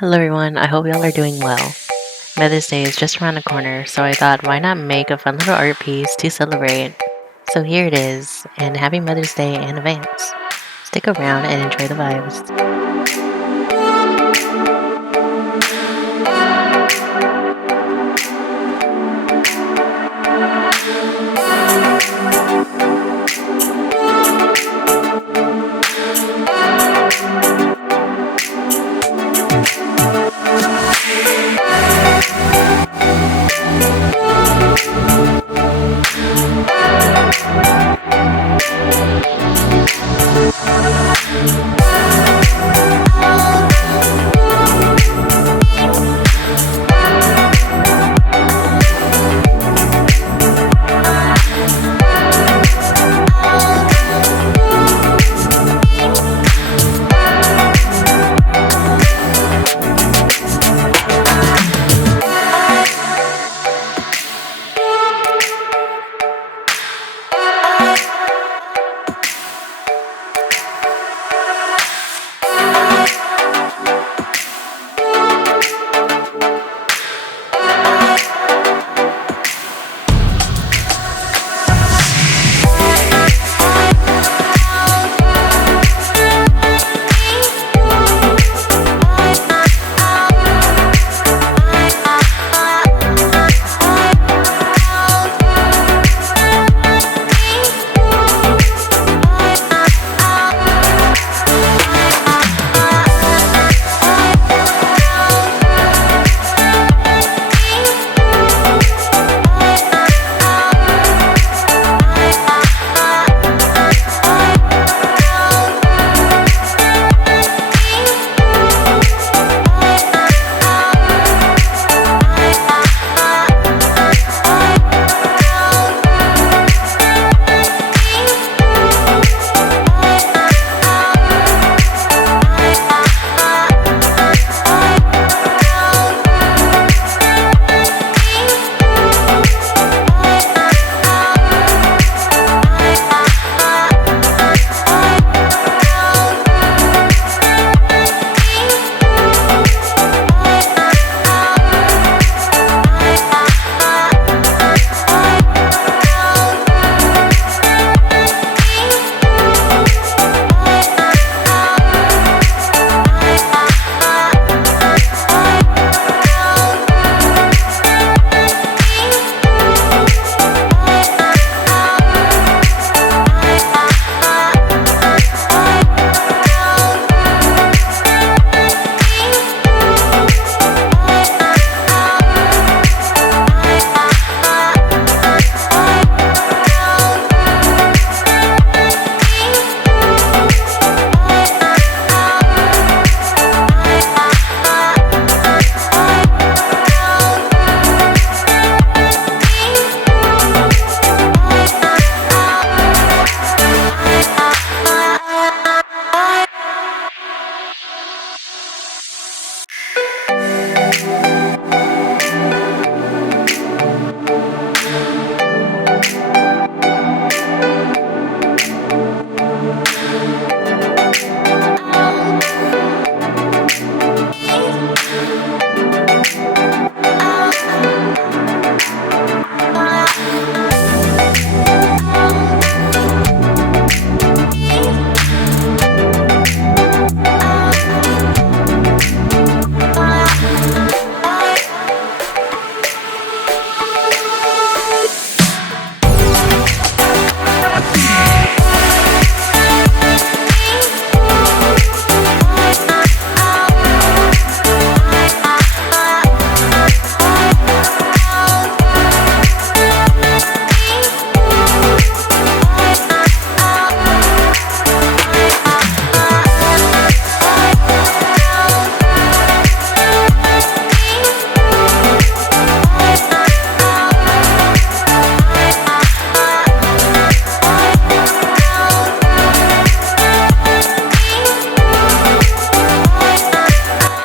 Hello everyone, I hope y'all are doing well. Mother's Day is just around the corner, so I thought why not make a fun little art piece to celebrate. So here it is, and happy Mother's Day in advance. Stick around and enjoy the vibes.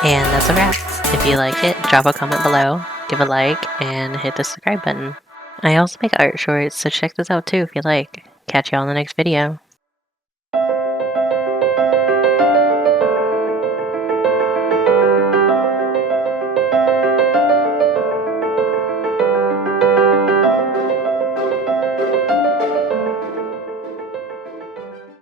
And that's a wrap. If you like it, drop a comment below, give a like, and hit the subscribe button. I also make art shorts, so check this out too if you like. Catch y'all in the next video.